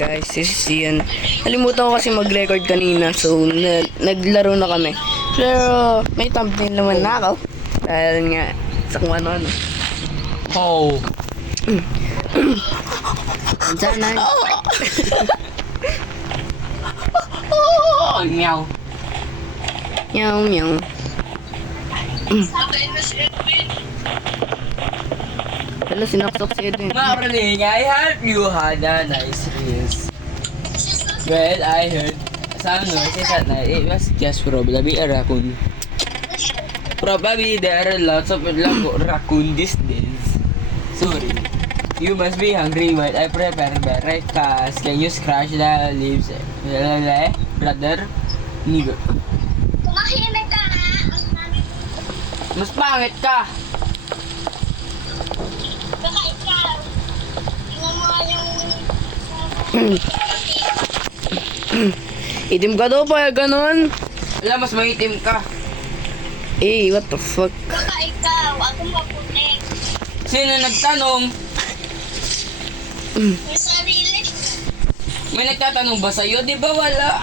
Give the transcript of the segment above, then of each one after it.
guys, this is Ian. Nalimutan ko kasi mag-record kanina, so naglaro na kami. Pero may thumbnail naman na ako. Dahil nga, sa kung ano-ano. Oh. Sana. Oh, meow. Meow, meow. Hello, sinaksak si Edwin. Morning, I hope you had a nice rest. Well, I heard some noises at night. It was just probably a raccoon. Probably there are lots of raccoon these days. Sorry. You must be hungry while I prepare breakfast. Can you scratch the leaves, brother? Nigo. Kumakinig ka ha? Mas pangit ka! Baka ikaw. Tingnan mo yung... Itim ka daw pa, ganon. Wala, mas maitim ka. Eh, what the fuck? Baka ikaw. Ako maputi. Sino nagtanong? Yung sarili. May nagtatanong ba sa'yo? Di ba wala?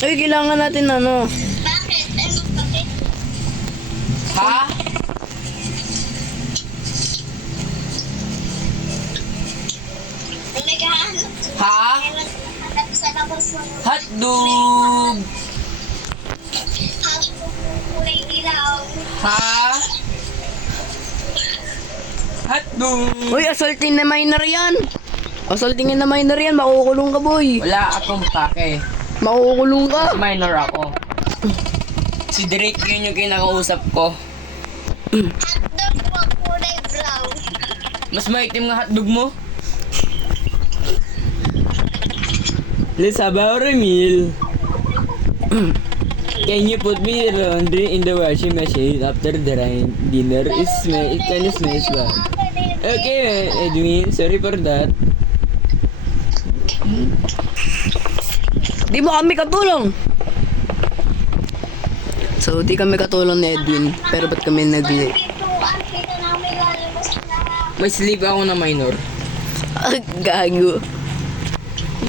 Ay, kailangan natin ano. Bakit? Ano bakit? Ha? May naghahanap. Ha? Hanap sa labas ng... Hotdog! Hanap ng kulay ilaw. Ha? Hotdog! Uy, assaulting na minor yan. Assaulting na minor yan, makukulong ka boy. Wala akong pake. Makukulong ka. Minor ako. Si Drake yun yung kinakausap ko. Hotdog mo kulay brown. Mas maitim nga hotdog mo. Let's have our meal. Can you put me laundry in the washing machine after the dinner? It smells bad. Okay, Edwin. Sorry for that. Di mo kami katulong. So, di kami katulong ni Edwin. Pero ba't kami Ang kita namin lalabas na... May sleep ako na minor. Gago.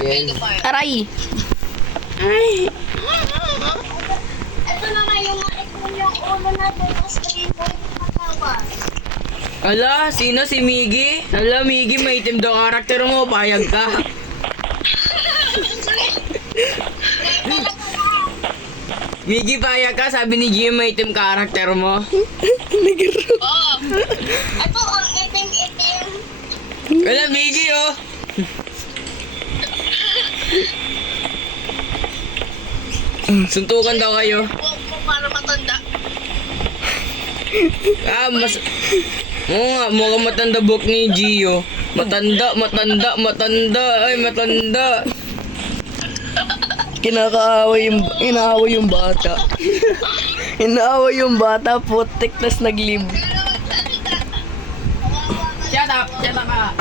Yes. Aray. Ay. Ito naman yung ulo natin. Tapos green boy yung katawan. Ala, sino si Miggy? Ala, Miggy, maitim daw karakter mo. Payag ka. Miggy, payag ka. Sabi ni Gio, maitim karakter mo. Oo. Ito ang itim-itim. Ala, Miggy, oh. Suntukan daw kayo. Huwag mo para matanda. Mas... Oo nga, mukhang matanda book ni Gio. Matanda. Ay, matanda. Inaaway yung bata. Inaaway yung bata, putik, tas naglib. Shut up ka.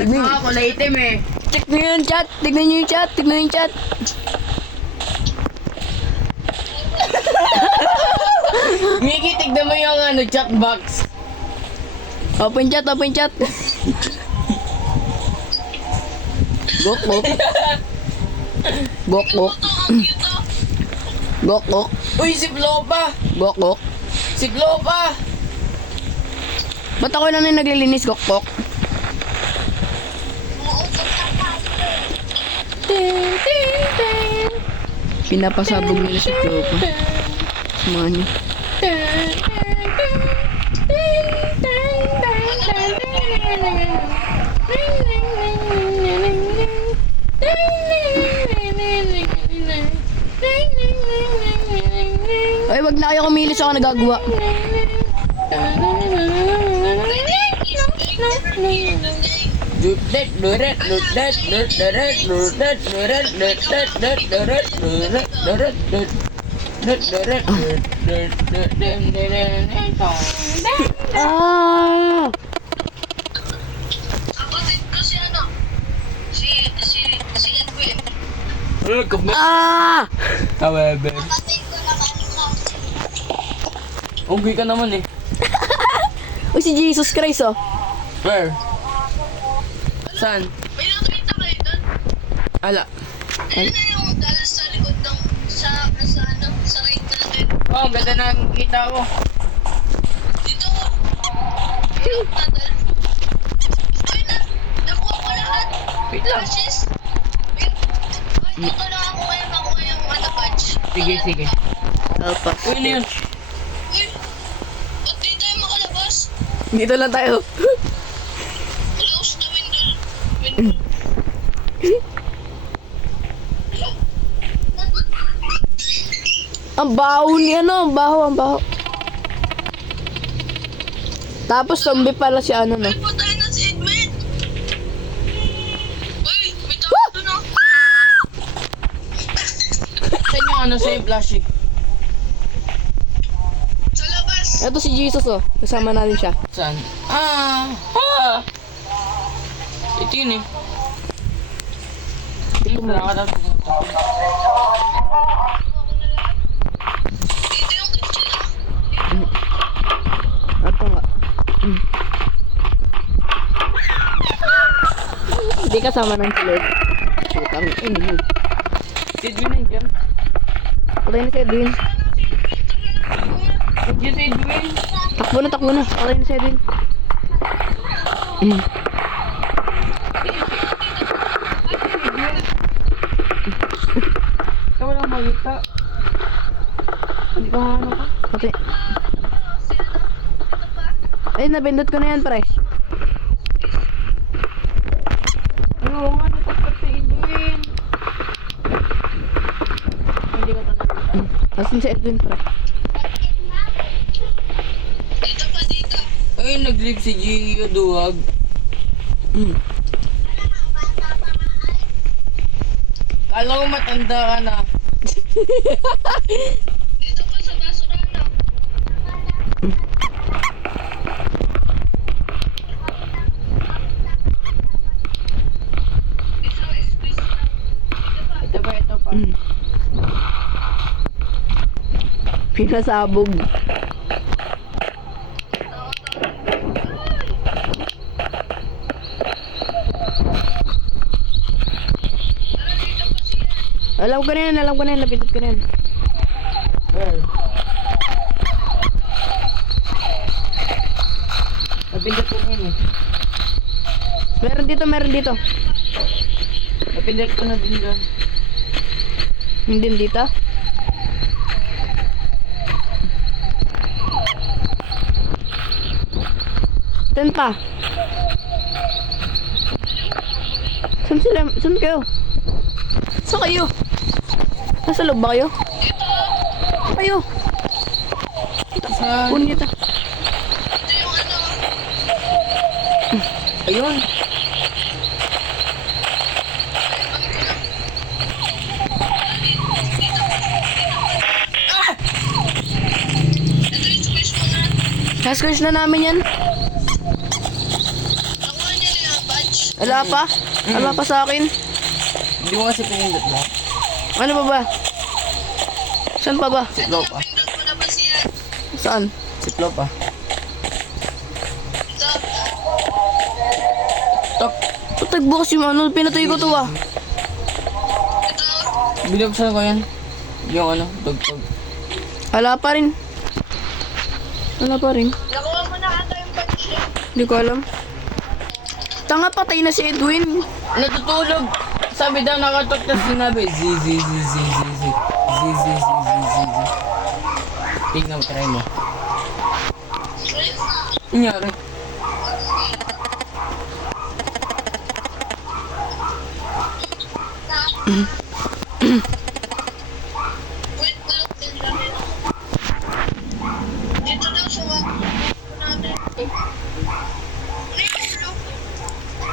Tignan, Mga kulay itim eh. tignan yung chat, tignan yung chat, tignan yung chat. Miggy, tignan mo yung chat box. Open chat, open chat. Gok, gok. Gok, gok. Gok, gok. Uy, si Flopa. Gok, gok. Si Flopa. Ba't ako lang na naglilinis, gok, gok? Pinapasabog nila si Tropa. Samahan niyo. Ay, wag na kayo kumilis ako nagagawa. Ah! Kapatid ko si ano? Si Edwin. Ah! However, Kapatid ko na kanina. unggoy ka naman eh. Uy, si Jesus Christ, oh. Where? Saan? May nakita kayo doon? Ala. Ayun na yung dahil sa likod ng sa right natin. Oh, ang ganda na kita ko. Dito ko. Ayun natin. Ayun na. Nakuha ko lahat. Wait lang. Lashes. Wait. Ay, dito lang ako ngayon nakuha yung ano badge. Sige, sige. Alpa. Uy, ano yun? Uy. Ba't di tayo makalabas? Dito lang tayo. Close the window. Ang baho ni ano, ang baho. Tapos zombie pala si ano, no? Ay, patay na si Edwin. Uy, may tao doon ah. Saan yung ano sa'yo, Flashy? Sa labas. Ito si Jesus, oh. Kasama natin siya. Saan? Ah! Ito yun eh. Ito mo. Nakakatawa. Dito yung kitchen ah. Ito nga. Hindi kasama ng si Lord. Putang ina. Si Edwin na dyan. Patay na si Edwin. Dyan si Edwin. Takbo na. Patay na si Edwin. Ikaw walang makita. Hindi ka ano ka? Patay. Ay, nabindot ko na yan, pre. Oo nga, natakot si Edwin. Hindi ka talaga. Asan si Edwin, pre? Dito pa dito. Ay, nag-live si Gio Duwag. Kala ko matanda ka na. Dito pa sa basurahan ah. Isang space lang. Ito pa. Pinasabog. Alam ko na yan, napindot ko na yan. Where? Napindot ko na yun eh. Meron dito. Napindot ko na din doon. Hindi dito. Saan pa? Saan kayo? Saan kayo? Nasa loob ba kayo? Kayo. Saan? Punyeta. Ito yung ano. Ayun. Ito yung space mo na. Nascratch na namin yan. Nakuha niya na yung badge. Wala pa. Wala pa sa akin. Hindi mo kasi pinindot mo. Ano pa ba? Saan pa ba? Sitlo pa. Napindot ko na ba siya? Saan? Sitlo pa. Ito. Tok. Putag bukas yung ano, pinatay ko to ah. Ito. Binuksan ko yan. Yung ano, tugtog. Wala pa rin. Nakuha mo na ata yung badge niya. Hindi ko alam. Tanga, patay na si Edwin. Natutulog. Sabi daw nakatok na sinabi. Z. Tingnan mo, try mo. Nangyari. Wait, look din namin. Dito daw sa wag natin. Ano yung look?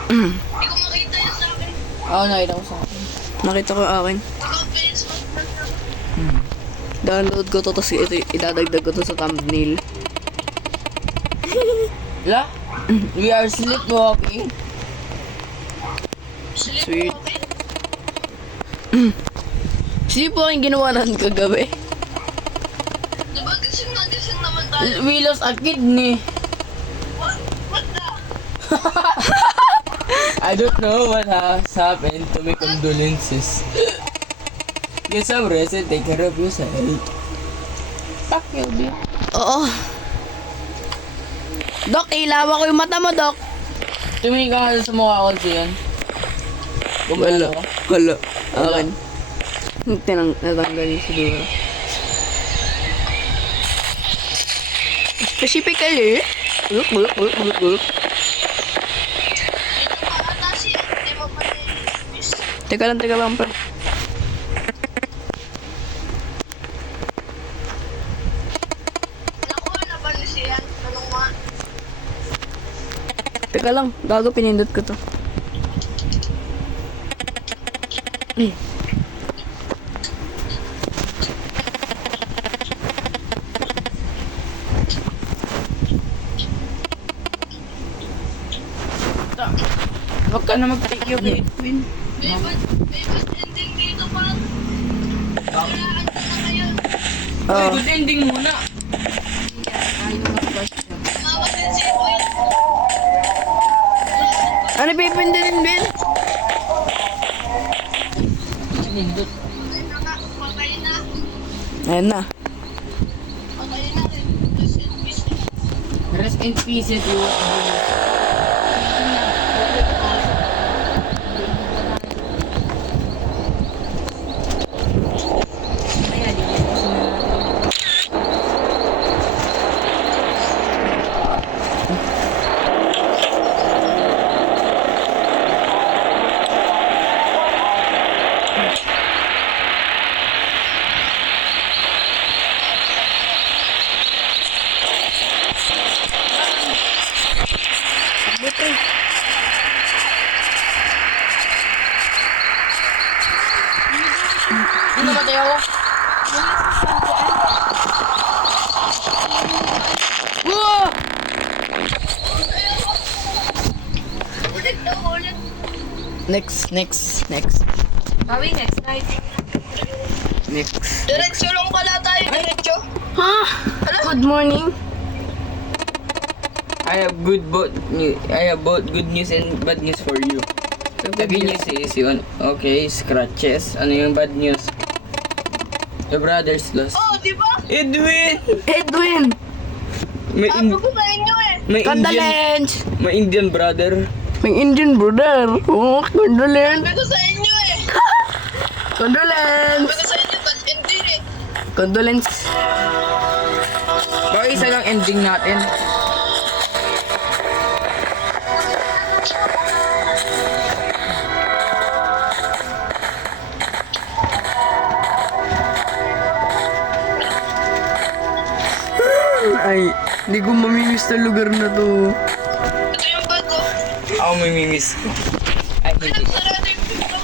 Hindi ko makita yun sa akin. Oo, nakita ko sa akin. Nakita ko akin. Ikaw, face mask lang naman. download ko to, tapos ito, idadagdag ko to sa thumbnail. La? We are sleepwalking. Sweet. Sige po ang ginawa natin kagabi. Diba gising naman tayo? We lost a kidney. What the? I don't know what has happened to my condolences. Get some rest and take care of yourself. Fuck you, bitch. Oo. Dok, ilawa ko yung mata mo, Dok. Tumingin ka nga sa mukha ko siyan. Wala. Wala. Akin. Natanggal yung siguro. Specifically, bulok. Dito pa ata si hindi mo pa miss. Teka lang, pa. Nakuha na ba ni siya? Tanong mo. Teka lang, gago, pinindot ko to. Huwag ka na mag-take your Queen. Baby, ending dito pa. Kailangan ko na ngayon. Ay, good ending muna. Mama din si Will. Ano pipindutin, Ben? Nindot. Patay na nga. Patay na. Ayan na. Patay na rin. Rest in peace. Rest in peace, you. Ano ba tayo? Whoa! Ulit daw, ulit. Next. Bawi next night. Diretso lang pala tayo, diretso. Ha? Good morning. I have both good news and bad news for you. The good news is yun. Okay, scratches. Ano yung bad news? Your brother's lost. Oh, di ba? Edwin! Edwin! May, Sabi ko sa inyo eh. may Indian, Condolence! may Indian brother. May Indian brother. Oh, condolence! Sabi ko sa inyo eh. Condolence! Sabi ko sa inyo, tas ending eh. Condolence. Baka isa lang ending natin. Ay, hindi ko mamimiss na lugar na to. Ito yung bago. Ako may mimiss ko. I hate it. Nagsarado yung pinto.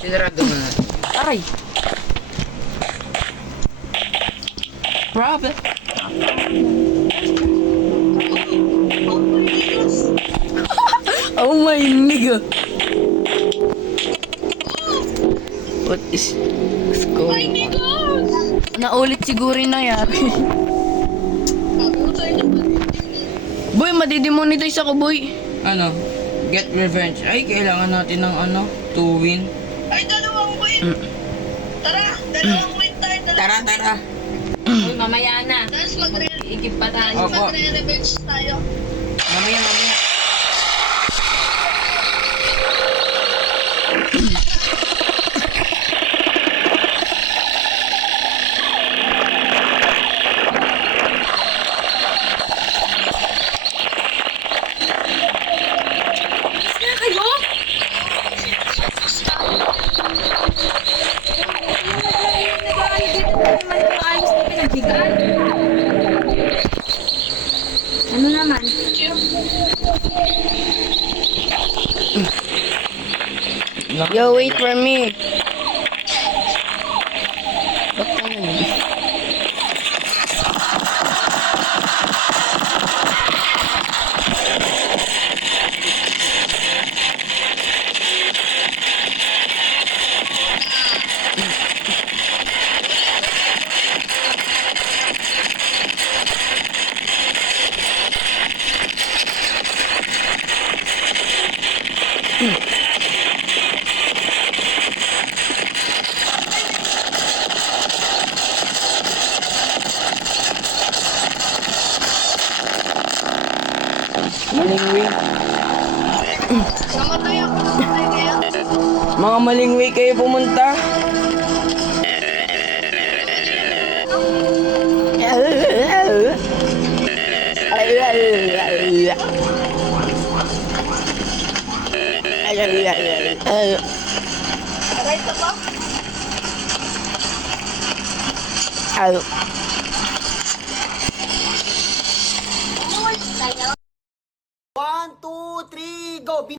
Sinarado mo na. Aray! Problem. Oh my goodness. Oh my nigga! What is Oh my going on? goodness. Naulit siguro yung nangyari. Sabi ko sa inyo, ending. Boy, madidemonetize ako, boy. Ano? Get revenge. Ay, kailangan natin ng ano? To win. Ay, dalawang win. Tara, dalawang win tayo. Tara. Uy, mamaya na. Tapos Igip pa tayo. Opo. magre-revenge tayo. Mamaya. Na kayo? Ano naman? Yo, wait for me. Ba't ka na Malingwi. Namatay ako. Namatay kaya. Mga malingwi kayo pumunta. Aray ka ba? Ano? Ano tayo? 1, 2, 3, go!